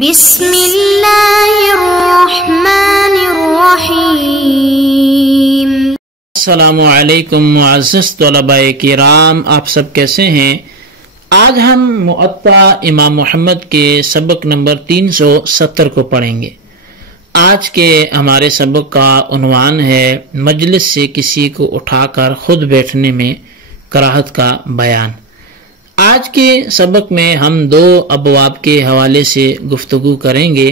بسم اللہ الرحمن الرحیم۔ السلام علیکم معزز طلباء کرام، آپ سب کیسے ہیں؟ آج ہم موطا امام محمد کے سبق نمبر 370 کو پڑھیں گے۔ آج کے ہمارے سبق کا عنوان ہے مجلس سے کسی کو اٹھا کر خود بیٹھنے میں کراہت کا بیان۔ آج کے سبق میں ہم دو ابواب کے حوالے سے گفتگو کریں گے۔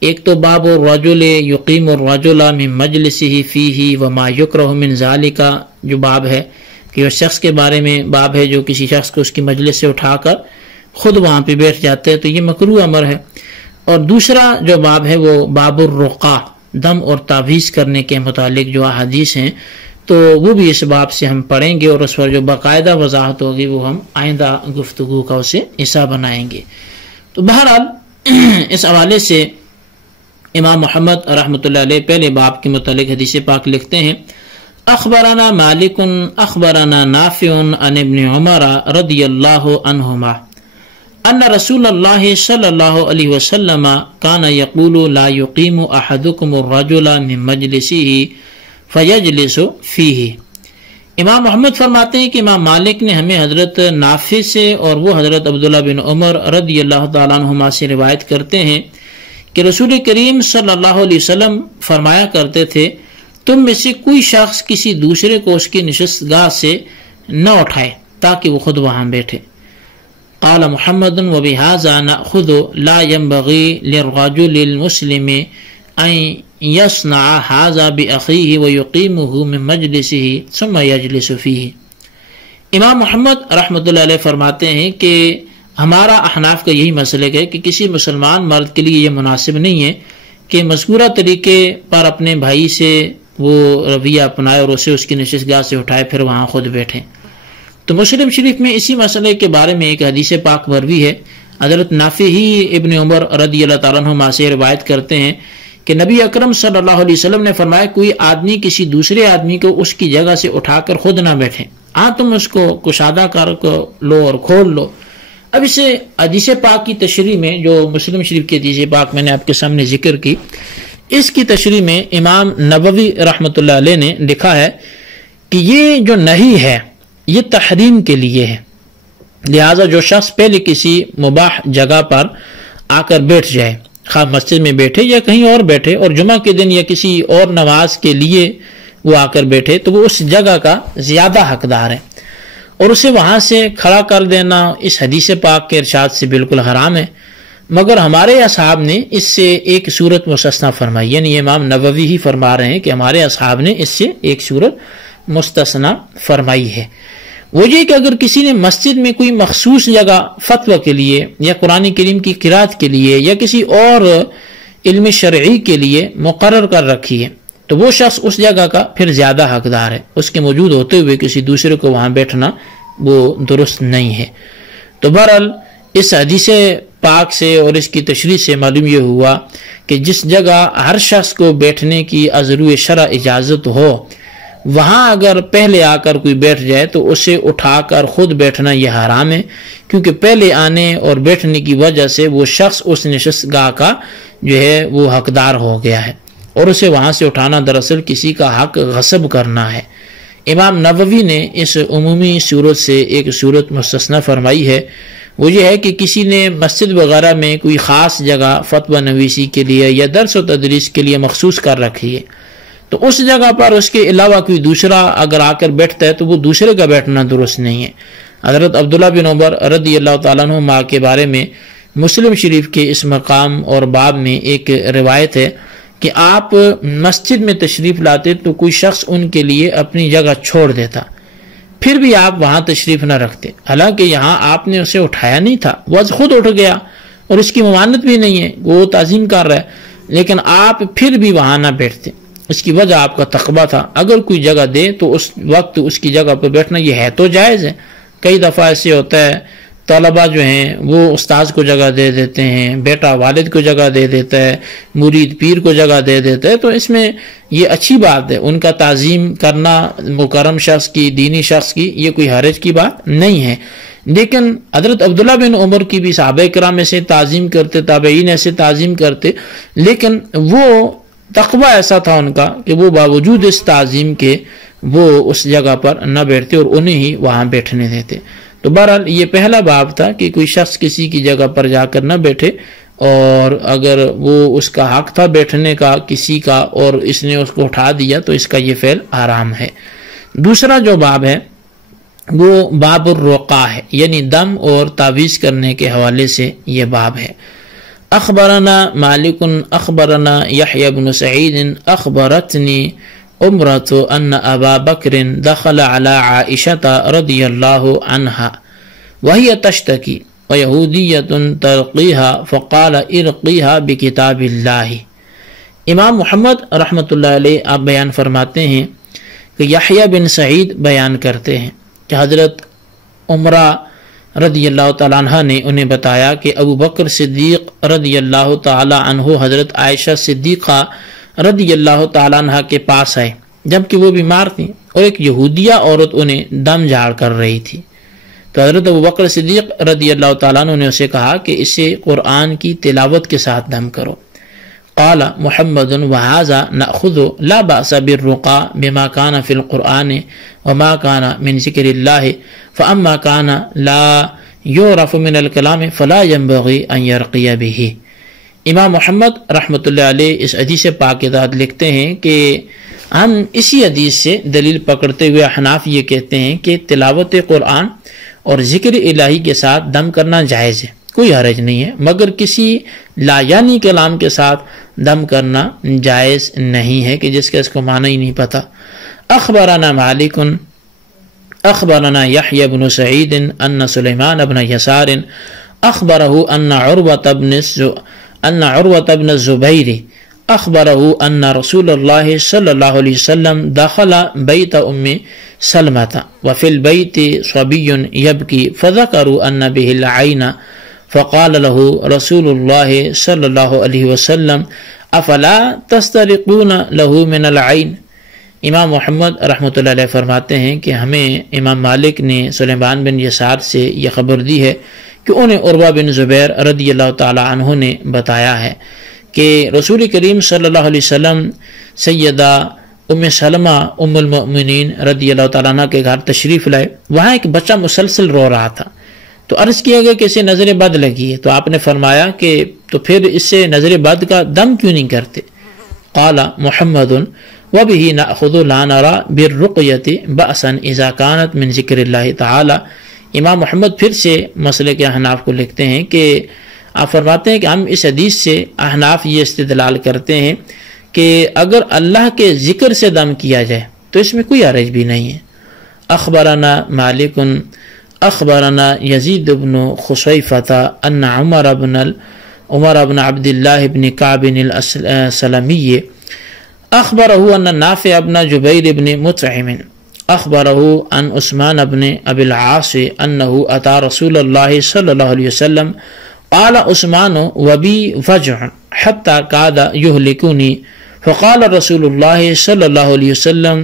ایک تو باب الرجل یقیم الرجل من مجلسہ فیہ وما یکرہ من ذالک، جو باب ہے کہ اس شخص کے بارے میں باب ہے جو کسی شخص کو اس کی مجلس سے اٹھا کر خود وہاں پہ بیٹھ جاتے ہیں تو یہ مکروہ امر ہے۔ اور دوسرا جو باب ہے وہ باب الرقیٰ، دم اور تعویذ کرنے کے متعلق جو احادیث ہیں تو وہ بھی اس باب سے ہم پڑھیں گے، اور اس پر جو باقاعدہ وضاحت ہوگی وہ ہم آئندہ گفتگو کا اسے حصہ بنائیں گے۔ تو بہرحال اس حوالے سے امام محمد رحمۃ اللہ علیہ پہلے باب کے متعلق حدیث پاک لکھتے ہیں: اخبرنا مالک اخبرنا نافع عن ابن عمر رضی اللہ عنہما ان رسول اللہ صلی اللہ علیہ وسلم کان یقول لا یقیم احدکم الرجل من مجلسہ فیجلس فیہ۔ امام محمد فرماتے ہیں کہ امام مالک نے ہمیں حضرت نافع سے اور وہ حضرت عبداللہ بن عمر رضی اللہ تعالیٰ عنہما سے روایت کرتے ہیں کہ رسول کریم صلی اللہ علیہ وسلم فرمایا کرتے تھے تم میں سے کوئی شخص کسی دوسرے کو اس کی نشست گاہ سے نہ اٹھائے تاکہ وہ خود وہاں بیٹھے۔ قال محمد وبہذا نأخذ لا ينبغي للرجل المسلم ان یصنع ھذا بأخیہ ویقیمہ من مجلسہ ثم یجلس فیہ۔ امام محمد رحمۃ اللہ علیہ فرماتے ہیں کہ ہمارا احناف کا یہی مسلک ہے کہ کسی مسلمان مرد کے لیے یہ مناسب نہیں ہے کہ مذکورہ طریقے پر اپنے بھائی سے وہ رویہ اپنائے اور اسے اس کی نشست گاہ سے اٹھائے پھر وہاں خود بیٹھیں۔ تو مسلم شریف میں اسی مسئلے کے بارے میں ایک حدیث پاک مروی ہے۔ حضرت نافع ہی ابن عمر رضی اللہ تعالیٰ عنہما سے روایت کرتے ہیں کہ نبی اکرم صلی اللہ علیہ وسلم نے فرمایا کوئی آدمی کسی دوسرے آدمی کو اس کی جگہ سے اٹھا کر خود نہ بیٹھے، تم اس کو کشادہ کر لو اور کھول لو۔ اب اس حدیث پاک کی تشریح میں جو مسلم شریف کی حدیث پاک میں نے آپ کے سامنے ذکر کی، اس کی تشریح میں امام نووی رحمۃ اللہ علیہ نے لکھا ہے کہ یہ جو نہی ہے یہ تحریم کے لیے ہے، لہذا جو شخص پہلے کسی مباح جگہ پر آ کر بیٹھ جائے، خواہ مسجد میں بیٹھے یا کہیں اور بیٹھے، اور جمعہ کے دن یا کسی اور نماز کے لیے وہ آ کر بیٹھے تو وہ اس جگہ کا زیادہ حقدار ہے، اور اسے وہاں سے کھڑا کر دینا اس حدیث پاک کے ارشاد سے بالکل حرام ہے۔ مگر ہمارے اصحاب نے اس سے ایک صورت مستثنا فرمائی، یعنی امام نووی ہی فرما رہے ہیں کہ ہمارے اصحاب نے اس سے ایک صورت مستثنا فرمائی ہے۔ وہ یہ کہ اگر کسی نے مسجد میں کوئی مخصوص جگہ فتویٰ کے لیے یا قرآن کریم کی قرات کے لیے یا کسی اور علم شرعی کے لیے مقرر کر رکھی ہے تو وہ شخص اس جگہ کا پھر زیادہ حقدار ہے، اس کے موجود ہوتے ہوئے کسی دوسرے کو وہاں بیٹھنا وہ درست نہیں ہے۔ تو بہرحال اس حدیث پاک سے اور اس کی تشریح سے معلوم یہ ہوا کہ جس جگہ ہر شخص کو بیٹھنے کی عذرو شرع اجازت ہو وہاں اگر پہلے آ کر کوئی بیٹھ جائے تو اسے اٹھا کر خود بیٹھنا یہ حرام ہے، کیونکہ پہلے آنے اور بیٹھنے کی وجہ سے وہ شخص اس نشست گاہ کا جو ہے وہ حقدار ہو گیا ہے، اور اسے وہاں سے اٹھانا دراصل کسی کا حق غصب کرنا ہے۔ امام نووی نے اس عمومی صورت سے ایک صورت مستثنا فرمائی ہے، وہ یہ ہے کہ کسی نے مسجد وغیرہ میں کوئی خاص جگہ فتویٰ نویسی کے لیے یا درس و تدریس کے لیے مخصوص کر رکھی ہے، تو اس جگہ پر اس کے علاوہ کوئی دوسرا اگر آ کر بیٹھتا ہے تو وہ دوسرے کا بیٹھنا درست نہیں ہے۔ حضرت عبداللہ بن عمر رضی اللہ تعالیٰ عنہ کے بارے میں مسلم شریف کے اس مقام اور باب میں ایک روایت ہے کہ آپ مسجد میں تشریف لاتے تو کوئی شخص ان کے لیے اپنی جگہ چھوڑ دیتا، پھر بھی آپ وہاں تشریف نہ رکھتے، حالانکہ یہاں آپ نے اسے اٹھایا نہیں تھا، وہ خود اٹھ گیا اور اس کی ممانت بھی نہیں ہے، وہ تعظیم کر رہا ہے، لیکن آپ پھر بھی وہاں نہ بیٹھتے۔ اس کی وجہ آپ کا تقویٰ تھا، اگر کوئی جگہ دے تو اس وقت اس کی جگہ پر بیٹھنا یہ ہے تو جائز ہے۔ کئی دفعہ ایسے ہوتا ہے طلباء جو ہیں وہ استاذ کو جگہ دے دیتے ہیں، بیٹا والد کو جگہ دے دیتا ہے، مرید پیر کو جگہ دے دیتا ہے، تو اس میں یہ اچھی بات ہے، ان کا تعظیم کرنا مکرم شخص کی، دینی شخص کی، یہ کوئی حرج کی بات نہیں ہے۔ لیکن حضرت عبداللہ بن عمر کی بھی صحابہ کرام ایسے تعظیم کرتے، تابعین ایسے تعظیم کرتے، لیکن وہ تقوی ایسا تھا ان کا کہ وہ باوجود اس تعظیم کے وہ اس جگہ پر نہ بیٹھتے اور انہیں ہی وہاں بیٹھنے دیتے۔ تو بہرحال یہ پہلا باب تھا کہ کوئی شخص کسی کی جگہ پر جا کر نہ بیٹھے، اور اگر وہ اس کا حق تھا بیٹھنے کا کسی کا اور اس نے اس کو اٹھا دیا تو اس کا یہ فعل حرام ہے۔ دوسرا جو باب ہے وہ باب الرقا ہے، یعنی دم اور تعویذ کرنے کے حوالے سے یہ باب ہے۔ اخبرنا مالک اخبرنا یحیی بن سعید اخبرتنی عمرۃ ان ابا بکر دخل علی عائشہ رضی اللہ عنہا وہی تشتکی ویہودیۃ ترقیہا فقال ارقیہا بکتاب اللہ۔ امام محمد رحمۃ اللہ علیہ آپ بیان فرماتے ہیں کہ یحییٰ بن سعید بیان کرتے ہیں کہ حضرت عمرہ رضی اللہ تعالیٰ عنہ نے انہیں بتایا کہ ابو بکر صدیق رضی اللہ تعالیٰ عنہ حضرت عائشہ صدیقہ رضی اللہ تعالیٰ عنہ کے پاس آئے جبکہ وہ بیمار تھیں، اور ایک یہودیہ عورت انہیں دم جھاڑ کر رہی تھی۔ تو حضرت ابو بکر صدیق رضی اللہ تعالیٰ عنہ نے اسے کہا کہ اسے قرآن کی تلاوت کے ساتھ دم کرو۔ قال محمد وهذا نأخذ لا بأس بالرقى بما كان في القرآن وما كان من ذكر الله فأما كان لا يعرف من الكلام فلا ينبغي أن يرقي به۔ امام محمد رحمۃ اللہ علیہ اس حدیث پاک کے تحت لکھتے ہیں کہ ہم اسی حدیث سے دلیل پکڑتے ہوئے احناف یہ کہتے ہیں کہ تلاوت قرآن اور ذکر الہی کے ساتھ دم کرنا جائز ہے، کوئی حرج نہیں ہے، مگر کسی لا یعنی کلام کے ساتھ دم کرنا جائز نہیں ہے کہ جس کا اس کو معنی ہی نہیں پتا۔ اخبرنا مالک اخبرنا یحییٰ بن سعید ان سلیمان بن یسار اخبرہ ان عروۃ بن الزبیر اخبرہ ان رسول اللہ صلی اللہ علیہ وسلم دخل بیت ام سلمۃ وفی البیت صبی یبکی فذکروا ان به العین فقال له رسول اللہ صلی اللہ علیہ وسلم افلا تسترقون له من العین۔ امام محمد رحمۃ اللہ علیہ فرماتے ہیں کہ ہمیں امام مالک نے سلیمان بن یسار سے یہ خبر دی ہے کہ انہیں عروہ بن زبیر رضی اللہ تعالی عنہ نے بتایا ہے کہ رسول کریم صلی اللہ علیہ وسلم سیدہ ام سلمہ ام المؤمنین رضی اللہ تعالیٰ عنہ کے گھر تشریف لائے، وہاں ایک بچہ مسلسل رو رہا تھا، تو عرض کیا گیا کہ اسے نظر بد لگی ہے، تو آپ نے فرمایا کہ تو پھر اس سے نظر بد کا دم کیوں نہیں کرتے؟ قال محمد وبه نأخذ لا نرى بالرقية بأسا اذا كانت من ذکر اللہ تعالی۔ امام محمد پھر سے مسئلے کے احناف کو لکھتے ہیں کہ آپ فرماتے ہیں کہ ہم اس حدیث سے احناف یہ استدلال کرتے ہیں کہ اگر اللہ کے ذکر سے دم کیا جائے تو اس میں کوئی حرج بھی نہیں ہے۔ اخبرنا مالک اخبرنا یزید بن خصیفۃ ان عمر بن عبد اللہ بن کعب السلمی اخبرہ ان نافع بن جبیر بن مطعم اخبرہ ان عثمان بن ابی العاص انہ اتى رسول اللہ صلی اللہ علیہ وسلم قال عثمان وبی وجع حتى كاد يهلكني فقال رسول الله صلى الله عليه وسلم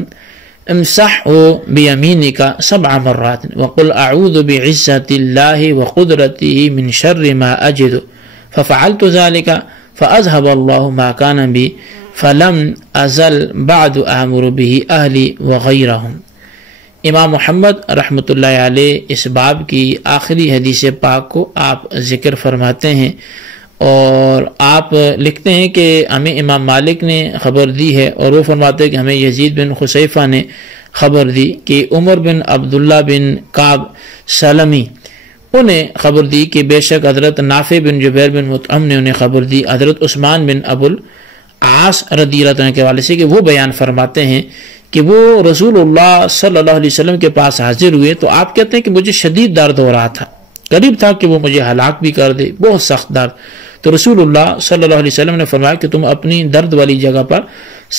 امسحه بيمينك 7 مرات وقل اعوذ بعزة الله وقدرته من شر ما اجد ففعلت ذلك فاذهب الله ما كان بي فلم ازل بعد امر به اهلي وغيرهم۔ امام محمد رحمۃ اللہ علیہ اس باب کی آخری حدیث پاک کو آپ ذکر فرماتے ہیں، اور آپ لکھتے ہیں کہ ہمیں امام مالک نے خبر دی ہے، اور وہ فرماتے ہیں کہ ہمیں یزید بن خصیفہ نے خبر دی کہ عمر بن عبداللہ بن کعب سلمی انہیں خبر دی کہ بے شک حضرت نافع بن جبیر بن مطعم نے انہیں خبر دی حضرت عثمان بن ابو العاص رضی اللہ عنہ کے والے سے کہ وہ بیان فرماتے ہیں کہ وہ رسول اللہ صلی اللہ علیہ وسلم کے پاس حاضر ہوئے تو آپ کہتے ہیں کہ مجھے شدید درد ہو رہا تھا، قریب تھا کہ وہ مجھے ہلاک بھی کر دے، بہت سخت درد۔ تو رسول اللہ صلی اللہ علیہ وسلم نے فرمایا کہ تم اپنی درد والی جگہ پر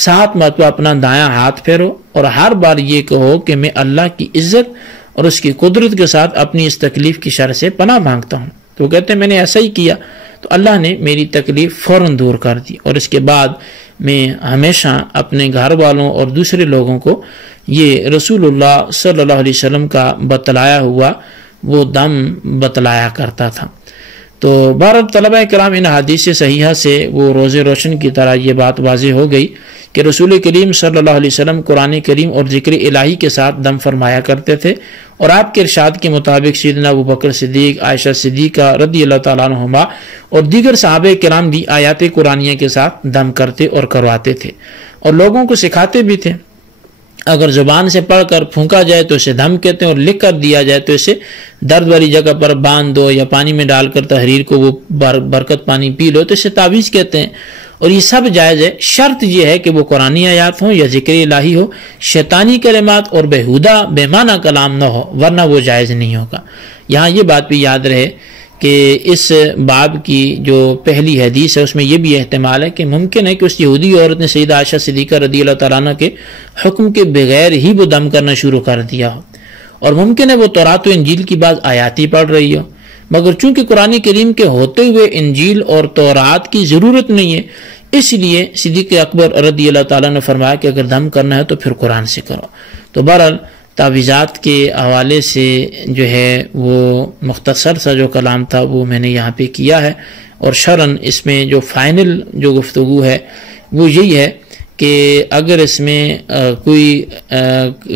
7 مرتبہ اپنا دایاں ہاتھ پھیرو اور ہر بار یہ کہو کہ میں اللہ کی عزت اور اس کی قدرت کے ساتھ اپنی اس تکلیف کی شر سے پناہ مانگتا ہوں۔ تو وہ کہتے ہیں میں نے ایسا ہی کیا تو اللہ نے میری تکلیف فوراً دور کر دی، اور اس کے بعد میں ہمیشہ اپنے گھر والوں اور دوسرے لوگوں کو یہ رسول اللہ صلی اللہ علیہ وسلم کا بتلایا ہوا وہ دم بتلایا کرتا تھا۔ تو بہرحال طلبہ کرام ان حدیث صحیحہ سے وہ روز روشن کی طرح یہ بات واضح ہو گئی کہ رسول کریم صلی اللہ علیہ وسلم قرآن کریم اور ذکر الہی کے ساتھ دم فرمایا کرتے تھے، اور آپ کے ارشاد کے مطابق سیدنا ابوبکر صدیق، عائشہ صدیقہ رضی اللہ تعالیٰ عنہما اور دیگر صحابہ کرام بھی آیات قرآنیہ کے ساتھ دم کرتے اور کرواتے تھے، اور لوگوں کو سکھاتے بھی تھے۔ اگر زبان سے پڑھ کر پھونکا جائے تو اسے دم کہتے ہیں، اور لکھ کر دیا جائے تو اسے درد والی جگہ پر باندھ دو یا پانی میں ڈال کر تحریر کو وہ برکت پانی پی لو تو اسے تعویذ کہتے ہیں، اور یہ سب جائز ہے۔ شرط یہ ہے کہ وہ قرآنی آیات ہوں یا ذکر الہی ہو، شیطانی کلمات اور بیہودہ بے معنی کلام نہ ہو، ورنہ وہ جائز نہیں ہوگا۔ یہاں یہ بات بھی یاد رہے کہ اس باب کی جو پہلی حدیث ہے اس میں یہ بھی احتمال ہے کہ ممکن ہے کہ اس یہودی عورت نے سیدہ عائشہ صدیقہ رضی اللہ تعالیٰ عنہ کے حکم کے بغیر ہی وہ دم کرنا شروع کر دیا ہو، اور ممکن ہے وہ تورات و انجیل کی بعض آیات ہی پڑھ رہی ہو، مگر چونکہ قرآن کریم کے ہوتے ہوئے انجیل اور تورات کی ضرورت نہیں ہے، اس لیے صدیق اکبر رضی اللہ تعالیٰ نے فرمایا کہ اگر دم کرنا ہے تو پھر قرآن سے کرو۔ تو بہرحال تعویذات کے حوالے سے جو ہے وہ مختصر سا جو کلام تھا وہ میں نے یہاں پہ کیا ہے، اور شرعاً اس میں جو فائنل جو گفتگو ہے وہ یہی ہے کہ اگر اس میں کوئی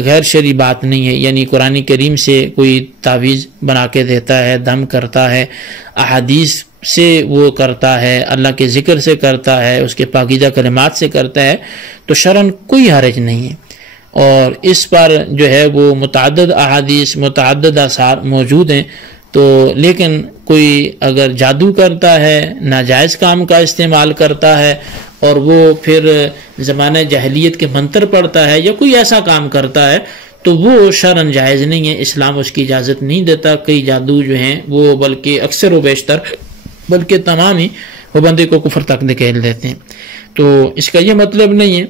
غیر شرعی بات نہیں ہے، یعنی قرآن کریم سے کوئی تعویذ بنا کے دیتا ہے، دم کرتا ہے، احادیث سے وہ کرتا ہے، اللہ کے ذکر سے کرتا ہے، اس کے پاکیزہ کلمات سے کرتا ہے، تو شرعاً کوئی حرج نہیں ہے، اور اس پر جو ہے وہ متعدد احادیث، متعدد آثار موجود ہیں۔ تو لیکن کوئی اگر جادو کرتا ہے، ناجائز کام کا استعمال کرتا ہے، اور وہ پھر زمانہ جاہلیت کے منتر پڑھتا ہے یا کوئی ایسا کام کرتا ہے تو وہ شرعاً جائز نہیں ہے، اسلام اس کی اجازت نہیں دیتا۔ کئی جادو جو ہیں وہ بلکہ اکثر و بیشتر بلکہ تمام ہی وہ بندے کو کفر تک دھکیل دیتے ہیں۔ تو اس کا یہ مطلب نہیں ہے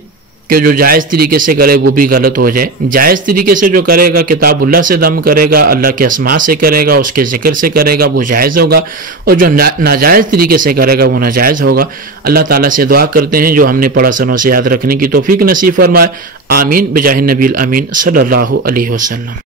کہ جو جائز طریقے سے کرے وہ بھی غلط ہو جائے۔ جائز طریقے سے جو کرے گا، کتاب اللہ سے دم کرے گا، اللہ کے اسماء سے کرے گا، اس کے ذکر سے کرے گا، وہ جائز ہوگا، اور جو ناجائز طریقے سے کرے گا وہ ناجائز ہوگا۔ اللہ تعالیٰ سے دعا کرتے ہیں جو ہم نے پڑھا سنوں سے یاد رکھنے کی توفیق نصیب فرمائے۔ آمین بجاہ النبی الامین صلی اللہ علیہ وسلم۔